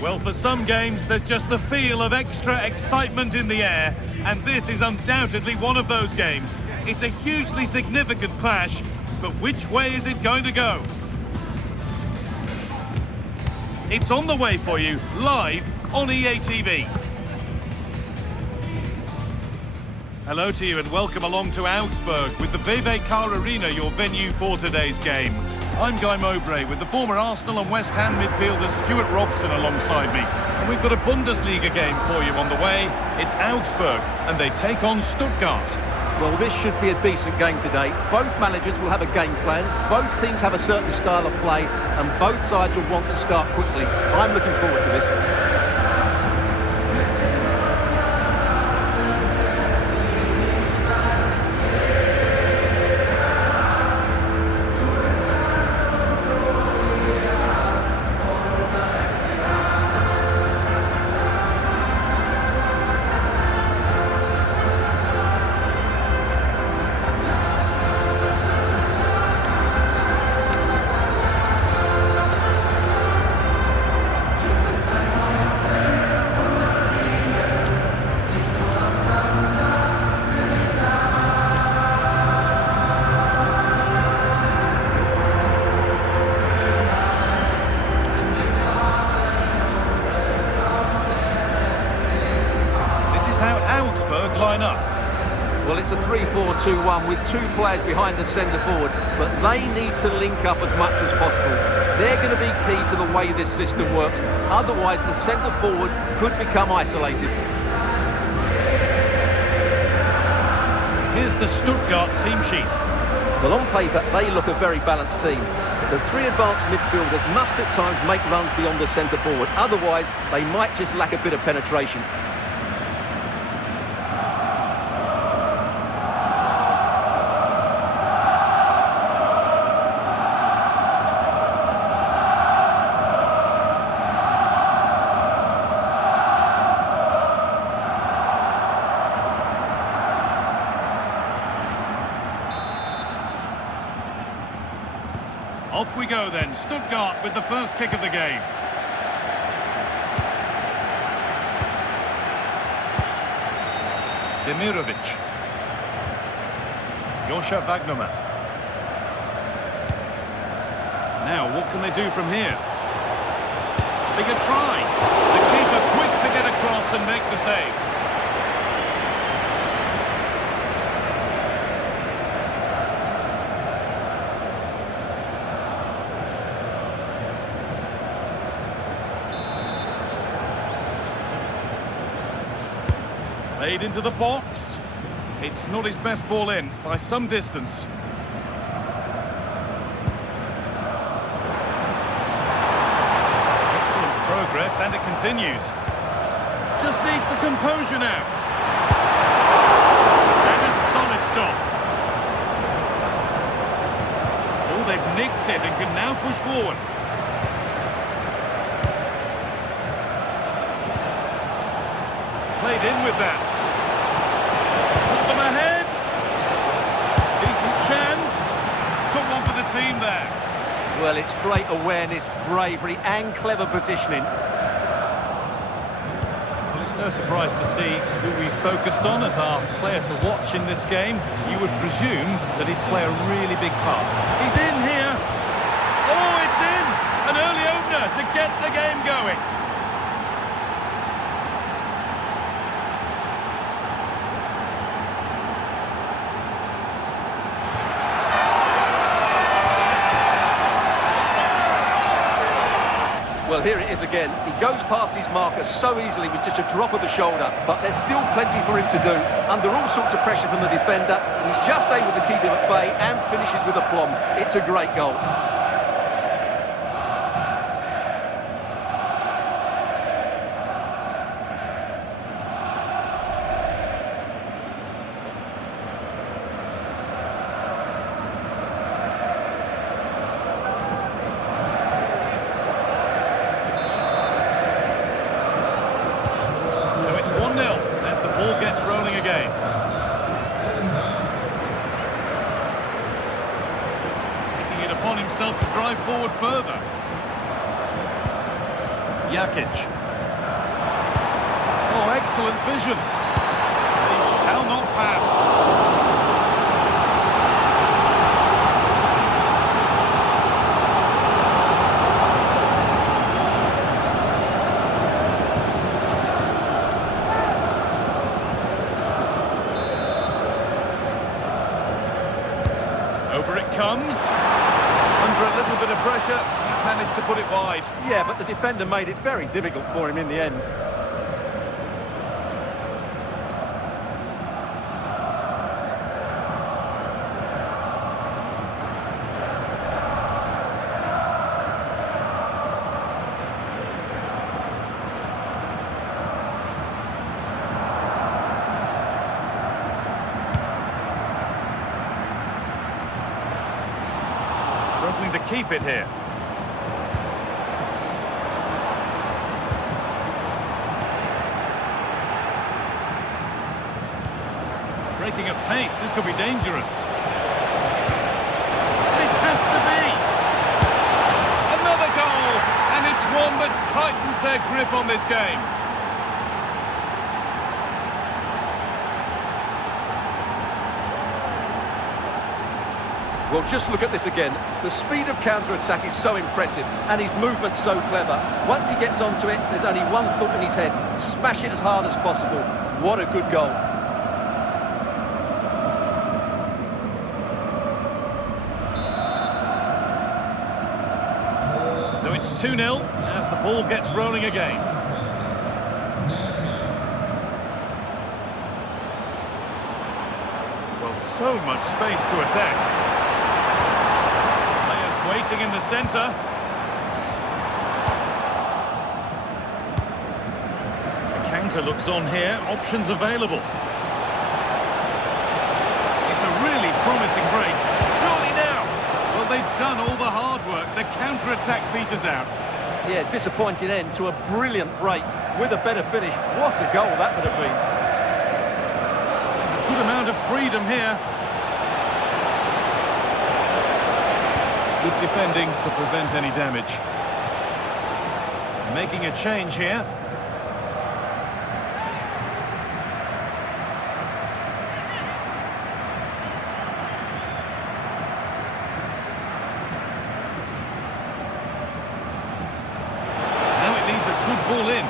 Well, for some games, there's just the feel of extra excitement in the air, and this is undoubtedly one of those games. It's a hugely significant clash, but which way is it going to go? It's on the way for you, live on EA TV. Hello to you and welcome along to Augsburg with the VfB Arena, your venue for today's game. I'm Guy Mowbray with the former Arsenal and West Ham midfielder Stuart Robson alongside me. And we've got a Bundesliga game for you on the way. It's Augsburg and they take on Stuttgart. Well, this should be a decent game today. Both managers will have a game plan, both teams have a certain style of play, and both sides will want to start quickly. I'm looking forward to this. Line up. Well, it's a 3-4-2-1 with two players behind the centre forward, but they need to link up as much as possible. They're going to be key to the way this system works, otherwise the centre forward could become isolated. Here's the Stuttgart team sheet. Well, on paper, they look a very balanced team. The three advanced midfielders must at times make runs beyond the centre forward, otherwise they might just lack a bit of penetration. Off we go then, Stuttgart with the first kick of the game. Demirovic. Joscha Wagnerman. Now, what can they do from here? Bigger try. The keeper quick to get across and make the save. Played into the box. It's not his best ball in, by some distance. Excellent progress, and it continues. Just needs the composure now. And a solid stop. Oh, they've nicked it and can now push forward. Played in with that. Put them ahead. Decent chance. Took one for the team there. Well, it's great awareness, bravery and clever positioning. Well, it's no surprise to see who we focused on as our player to watch in this game. You would presume that he'd play a really big part. He's in here. Oh, it's in. An early opener to get the game going. Well, here it is again. He goes past his marker so easily with just a drop of the shoulder, but there's still plenty for him to do. Under all sorts of pressure from the defender, he's just able to keep him at bay and finishes with aplomb. It's a great goal. Ball gets rolling again. Taking it upon himself to drive forward further. Jakic. Oh, excellent vision. He shall not pass. Over it comes. Under a little bit of pressure, he's managed to put it wide. Yeah, but the defender made it very difficult for him in the end. Struggling to keep it here. Breaking at pace, this could be dangerous. This has to be! Another goal! And it's one that tightens their grip on this game. Well, just look at this again. The speed of counter-attack is so impressive, and his movement's so clever. Once he gets onto it, there's only one thought in his head. Smash it as hard as possible. What a good goal. So it's 2-0 as the ball gets rolling again. Well, so much space to attack. Waiting in the centre. The counter looks on here, options available. It's a really promising break. Surely now! Well, they've done all the hard work. The counter-attack peters out. Yeah, disappointing end to a brilliant break. With a better finish, what a goal that would have been. There's a good amount of freedom here. Good defending to prevent any damage. Making a change here. Now it needs a good ball in.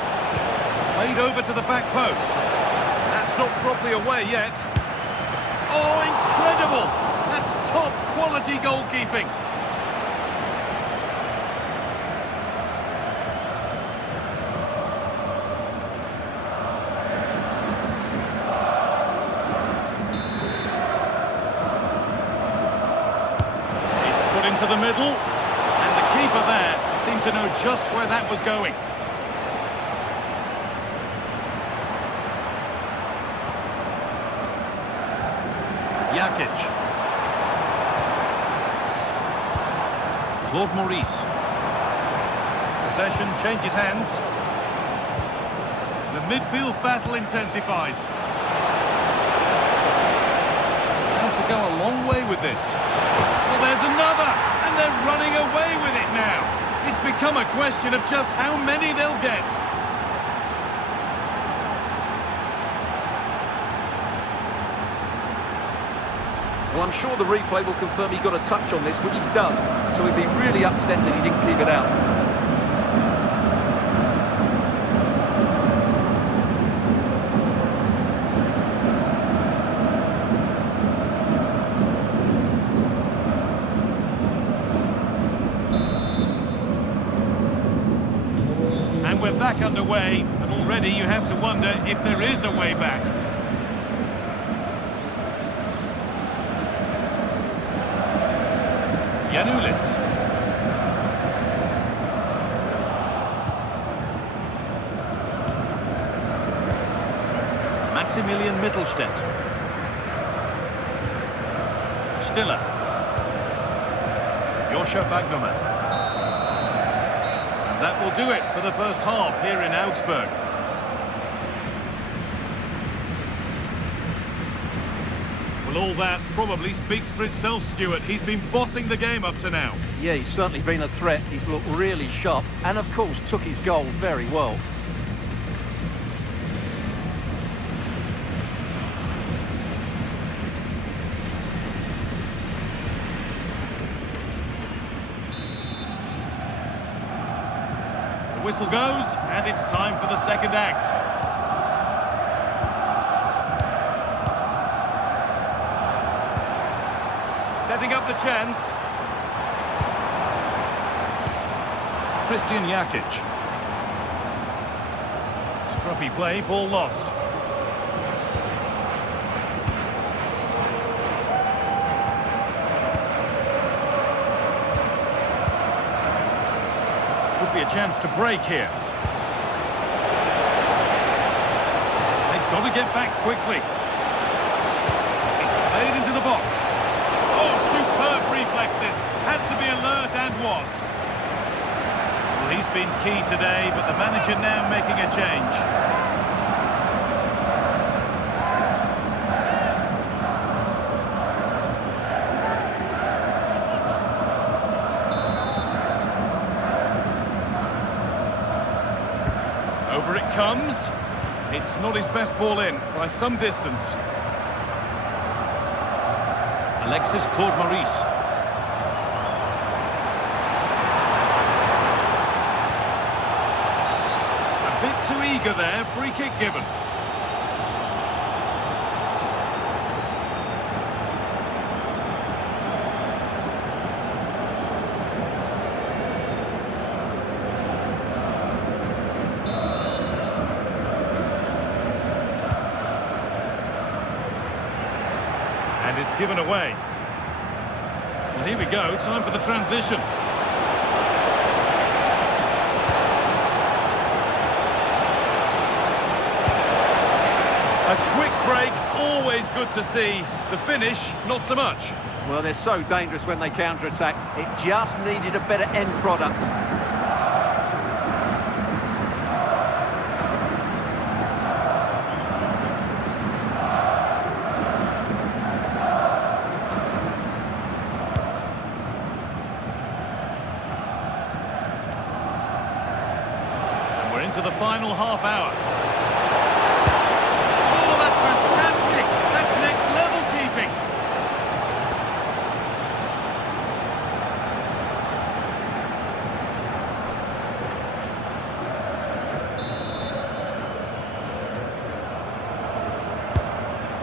Played over to the back post. That's not properly away yet. Oh, incredible! That's top quality goalkeeping. Into the middle, and the keeper there seemed to know just where that was going. Jakic. Claude Maurice. Possession changes hands. The midfield battle intensifies. And to go a long way with this. Well, there's another, and they're running away with it now. It's become a question of just how many they'll get. Well, I'm sure the replay will confirm he got a touch on this, which he does, so he'd be really upset that he didn't keep it out. And we're back underway, and already you have to wonder if there is a way back. Yanulis. Maximilian Mittelstädt. Stiller. Joscha Wagnermann. And that will do it for the first half here in Augsburg. Well, all that probably speaks for itself, Stuart. He's been bossing the game up to now. Yeah, he's certainly been a threat. He's looked really sharp and, of course, took his goal very well. The whistle goes, and it's time for the second act. Setting up the chance. Christian Jakic. Scruffy play, ball lost. Could be a chance to break here. They've got to get back quickly. It's played into the box. Oh, superb reflexes. Had to be alert and was. Well, he's been key today, but the manager now making a change. Over it comes. It's not his best ball in, by some distance. Alexis Claude Maurice. A bit too eager there, free kick given. And it's given away. Well, here we go, time for the transition. A quick break, always good to see. The finish, not so much. Well, they're so dangerous when they counter-attack. It just needed a better end product. Into the final half hour. Oh, that's fantastic! That's next level keeping.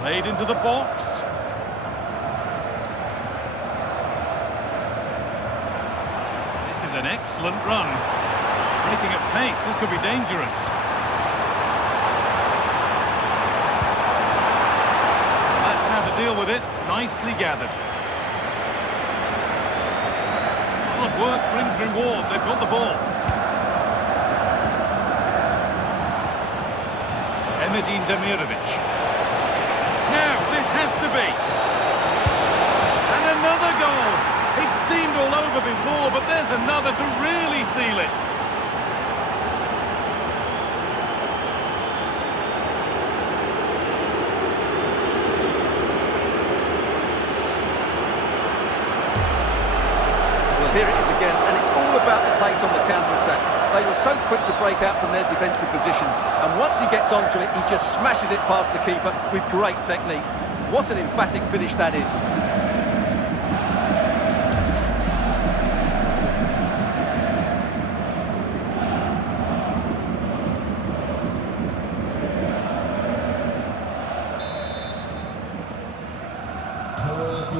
Played into the box. This is an excellent run. Making at pace, this could be dangerous. That's how to deal with it. Nicely gathered. Hard work brings reward. They've got the ball. Emedin Demirovic. Now, this has to be. And another goal. It seemed all over before, but there's another to really seal it. Here it is again, and it's all about the pace on the counter-attack. They were so quick to break out from their defensive positions, and once he gets onto it, he just smashes it past the keeper with great technique. What an emphatic finish that is.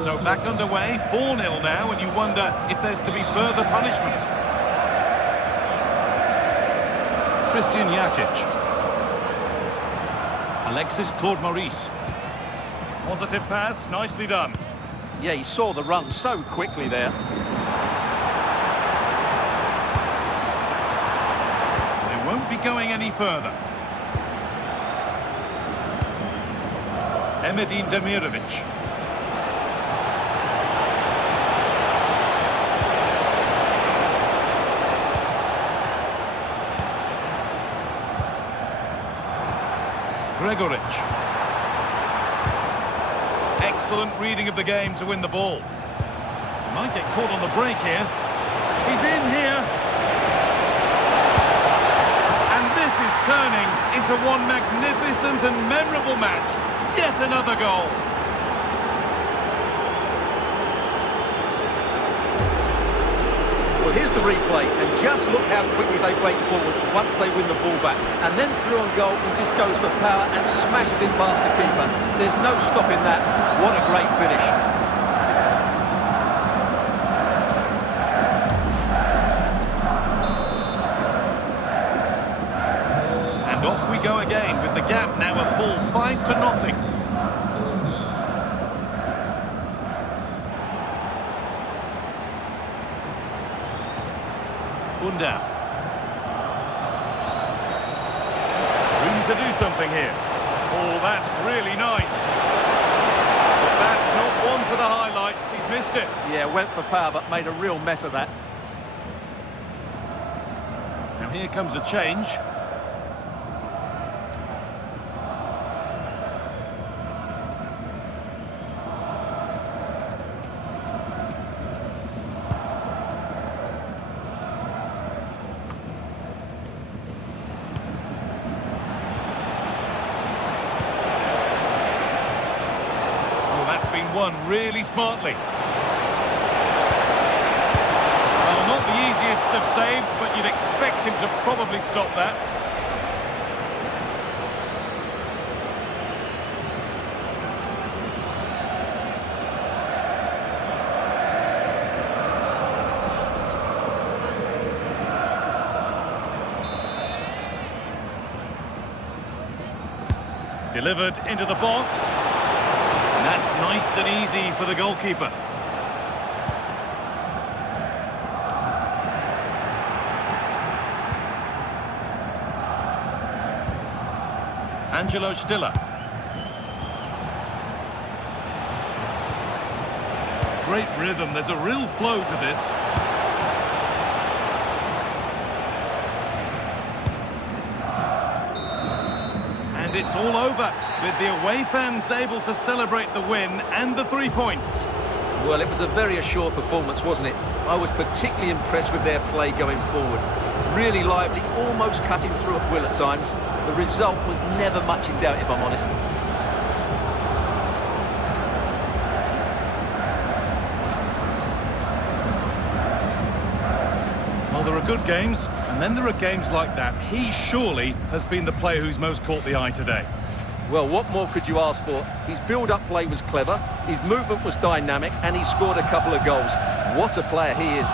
So back underway, 4-0 now, and you wonder if there's to be further punishment. Christian Jakic. Alexis Claude Maurice. Positive pass, nicely done. Yeah, he saw the run so quickly there. They won't be going any further. Emedin Demirovic. Gregoric. Excellent reading of the game to win the ball. He might get caught on the break here. He's in here. And this is turning into one magnificent and memorable match. Yet another goal. Well, here's the replay, and just look how quickly they break forward once they win the ball back. And then through on goal, he just goes for power and smashes it past the keeper. There's no stopping that. What a great finish. And off we go again, with the gap now a full 5-0. Bundesliga. Room to do something here. Oh, that's really nice. But that's not one for the highlights. He's missed it. Yeah, went for power, but made a real mess of that. Now here comes a change. Won really smartly. Well, not the easiest of saves, but you'd expect him to probably stop that. Delivered into the box. That's nice and easy for the goalkeeper. Angelo Stiller. Great rhythm, there's a real flow to this. And it's all over, with the away fans able to celebrate the win and the 3 points. Well, it was a very assured performance, wasn't it? I was particularly impressed with their play going forward. Really lively, almost cutting through at will at times. The result was never much in doubt, if I'm honest. Well, there are good games, and then there are games like that. He surely has been the player who's most caught the eye today. Well, what more could you ask for? His build-up play was clever, his movement was dynamic, and he scored a couple of goals. What a player he is.